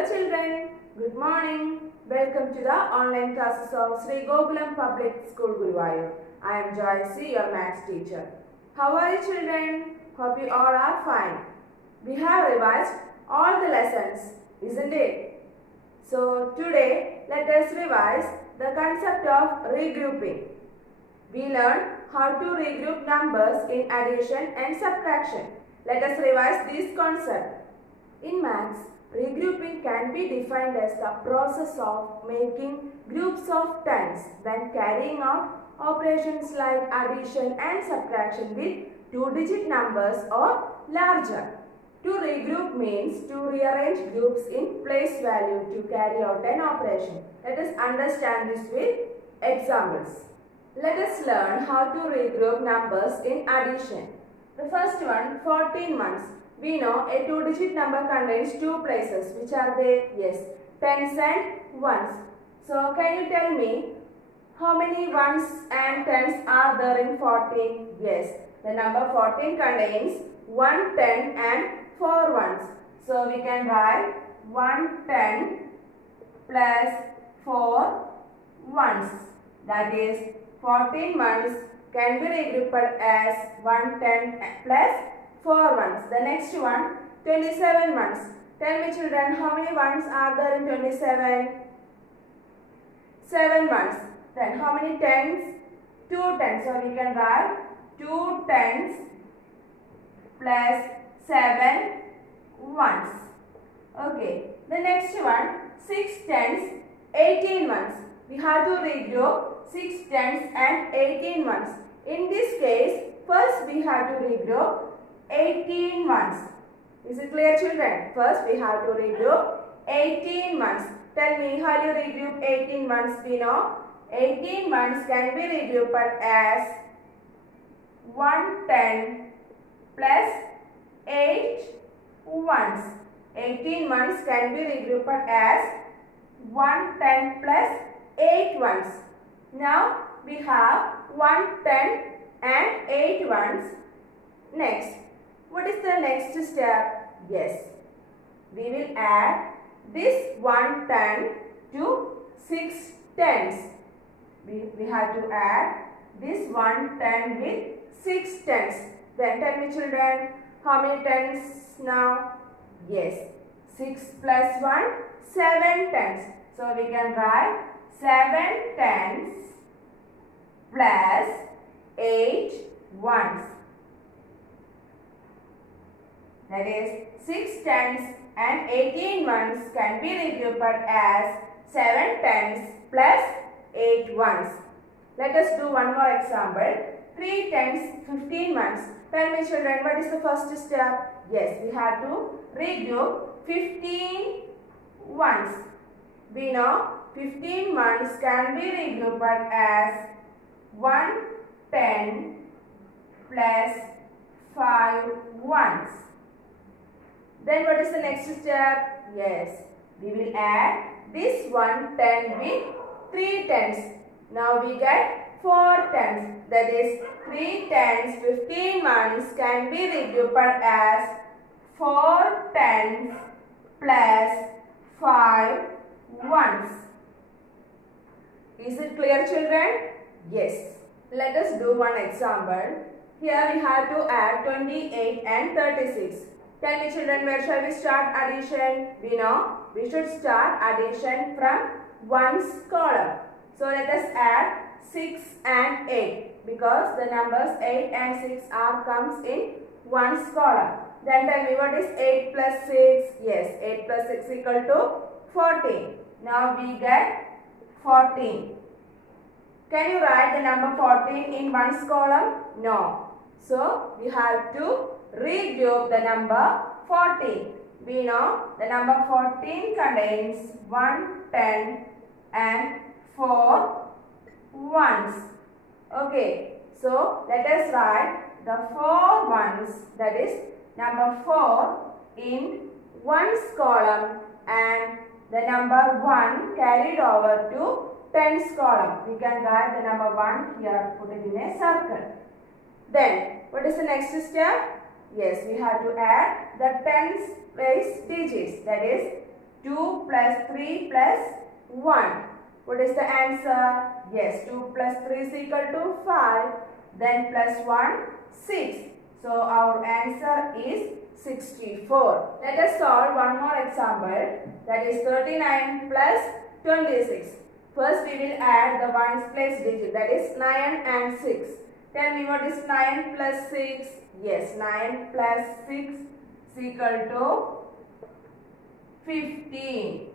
Hello children, good morning. Welcome to the online classes of Sri Gokulam Public School Guruvayur. I am Joyce, your maths teacher. How are you children? Hope you all are fine. We have revised all the lessons, isn't it? So today let us revise the concept of regrouping. We learned how to regroup numbers in addition and subtraction. Let us revise this concept. In maths, regrouping can be defined as the process of making groups of tens when carrying out operations like addition and subtraction with two-digit numbers or larger. To regroup means to rearrange groups in place value to carry out an operation. Let us understand this with examples. Let us learn how to regroup numbers in addition. The first one, 14 months. We know a two-digit number contains two places. Which are they? Yes, tens and ones. So can you tell me how many ones and tens are there in 14? Yes, the number 14 contains 1 10 and 4 ones. So we can write 1 10 plus 4 ones. That is 14 ones can be regrouped as 1 10 plus 4 ones. The next one, 27 ones. Tell me children, how many ones are there in 27? 7 ones. Then how many tens? 2 tens. So we can write 2 tens plus 7 ones. Okay. The next one, 6 tens, 18 ones. We have to regroup 6 tens and 18 ones. In this case, first we have to regroup 18 ones. Is it clear children? First we have to regroup 18 ones. Tell me how you regroup 18 ones. We know 18 ones can be regrouped as 110 plus 8 ones. 18 ones can be regrouped as 110 plus 8 ones. Now we have 110 and 8 ones. Next, what is the next step? Yes, we will add this 110 to 6 tens. We have to add this 110 with 6 tens. Then tell me children, how many tens now? Yes, 6 plus 1, 7 tens. So we can write 7 tens plus 8 ones. That is 6 tens and 18 ones can be regrouped as 7 tens plus 8 ones. Let us do one more example. 3 tens, 15 ones. Tell me children, what is the first step? Yes, we have to regroup 15 ones. We know 15 ones can be regrouped as 110 plus 5 ones. Then what is the next step? Yes, we will add this 110 with 3 tens. Now we get 4 tens. That is 3 tens, 15 ones can be regrouped as 4 tens plus 5 ones. Is it clear children? Yes. Let us do one example. Here we have to add 28 and 36. Tell me children, where shall we start addition? We know we should start addition from ones column. So let us add 6 and 8 because the numbers 8 and 6 are comes in ones column. Then tell me what is 8 plus 6? Yes, 8 plus 6 equal to 14. Now we get 14. Can you write the number 14 in ones column? No. So we have to regroup the number 14. We know the number 14 contains 1, 10 and 4 ones. Okay, so let us write the 4 ones, that is number 4 in ones column and the number 1 carried over to tens column. We can write the number 1 here, put it in a circle. Then what is the next step? Yes, we have to add the tens place digits, that is 2 plus 3 plus 1. What is the answer? Yes, 2 plus 3 is equal to 5. Then plus 1, 6. So our answer is 64. Let us solve one more example. That is 39 plus 26. First we will add the ones place digit. That is 9 and 6. Tell me what is 9 plus 6? Yes, 9 plus 6 is equal to 15.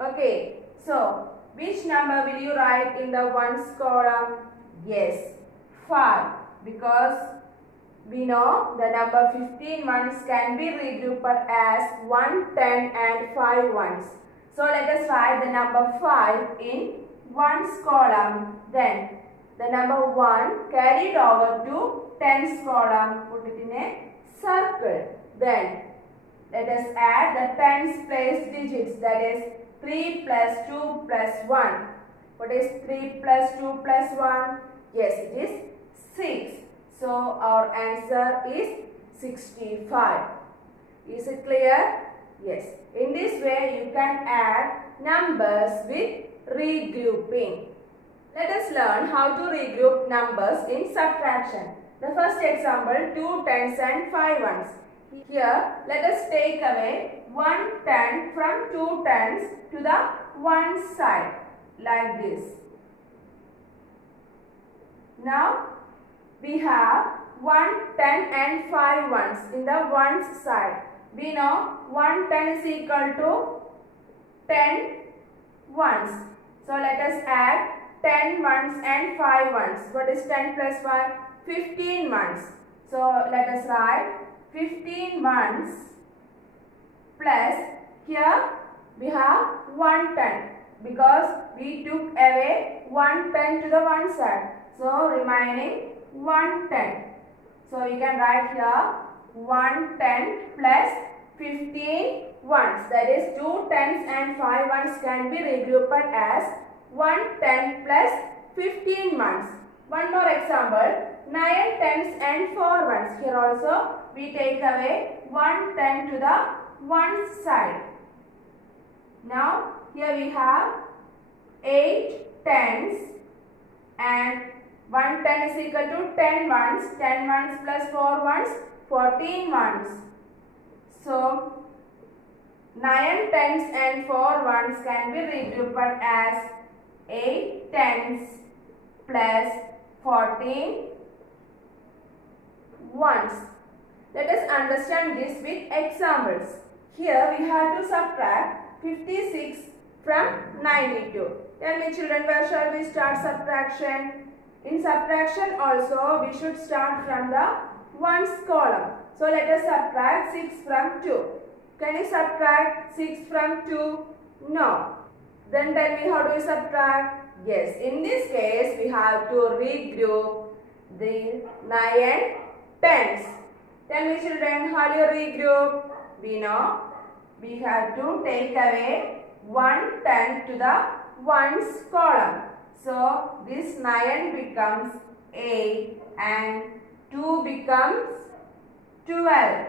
Okay, so which number will you write in the ones column? Yes, 5, because we know the number 15 ones can be regrouped as 1, 10 and 5 ones. So let us write the number 5 in ones column. Then the number 1 carried over to tens column. Put it in a circle. Then let us add the tens place digits. That is 3 plus 2 plus 1. What is 3 plus 2 plus 1? Yes, it is 6. So our answer is 65. Is it clear? Yes. In this way you can add numbers with regrouping. Let us learn how to regroup numbers in subtraction. The first example, 2 tens and 5 ones. Here let us take away 1 10 from 2 tens to the one side like this. Now we have 1 10 and 5 ones in the ones side. We know 1 10 is equal to 10 ones. So let us add 10 ones and 5 ones. What is 10 plus 5? 15 ones. So let us write 15 ones plus, here we have 1 10 because we took away 1 10 to the one side. So remaining 1 10. So you can write here 1 10 plus 15 ones. That is 2 tens and 5 ones can be regrouped as 1 10 plus 15 ones. One more example, 9 tens and 4 ones. Here also we take away 1 10 to the one side. Now here we have 8 tens and 1 10 is equal to 10 ones. 10 ones plus 4 ones, 14 ones. So 9 tens and 4 ones can be regrouped as 8 tens plus 14 ones. Let us understand this with examples. Here we have to subtract 56 from 92. Tell me children, where shall we start subtraction? In subtraction also we should start from the ones column. So let us subtract 6 from 2. Can you subtract 6 from 2? No. Then tell me, how do we subtract? Yes, in this case we have to regroup the 9 and 10s. Tell me children, how do you regroup? We know we have to take away 1 10 to the ones column. So this 9 becomes 8 and 2 becomes 12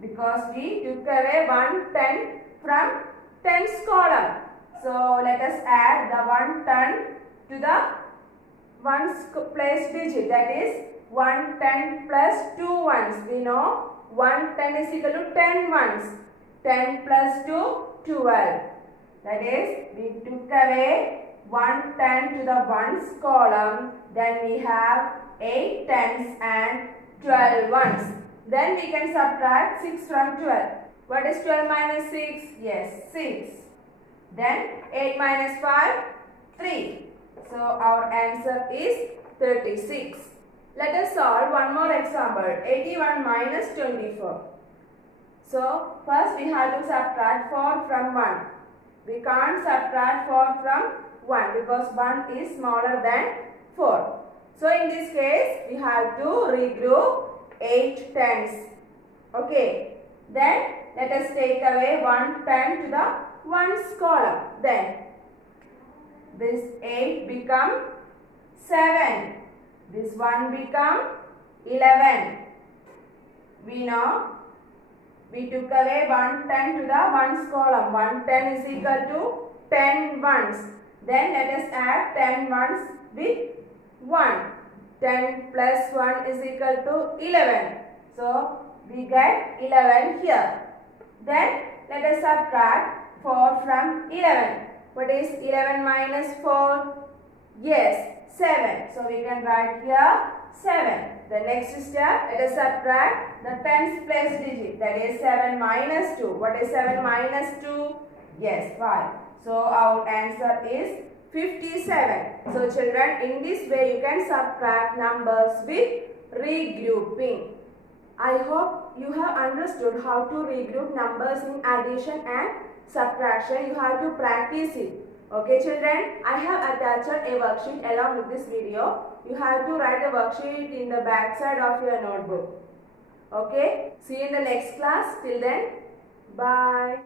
because we took away 1 10 from tens column. So let us add the 1 10 to the ones place digit, that is 1 10 plus 2 ones. We know 1 10 is equal to 10 ones. 10 plus 2, 12. That is, we took away 1 10 to the ones column. Then we have 8 tens and 12 ones. Then we can subtract 6 from 12. What is 12 minus 6? Yes, 6. Then 8 minus 5, 3. So our answer is 36. Let us solve one more example. 81 minus 24. So first we have to subtract 4 from 1. We can't subtract 4 from 1 because 1 is smaller than 4. So in this case we have to regroup 8 tens. Okay. Then let us take away 1 10 to the ones column. Then this 8 become 7. This 1 become 11. We know We took away 110 to the ones column. 110 is equal to 10 ones. Then let us add 10 ones with 1. 10 plus 1 is equal to 11. So we get 11 here. Then let us subtract 4 from 11. What is 11 minus 4? Yes, 7. So we can write here 7. The next step, let us subtract the tens place digit. That is 7 minus 2. What is 7 minus 2? Yes, 5. So our answer is 57. So children, in this way you can subtract numbers with regrouping. I hope you have understood how to regroup numbers in addition and subtraction. You have to practice it. Okay children, I have attached a worksheet along with this video. You have to write the worksheet in the back side of your notebook. Okay, see you in the next class. Till then, bye.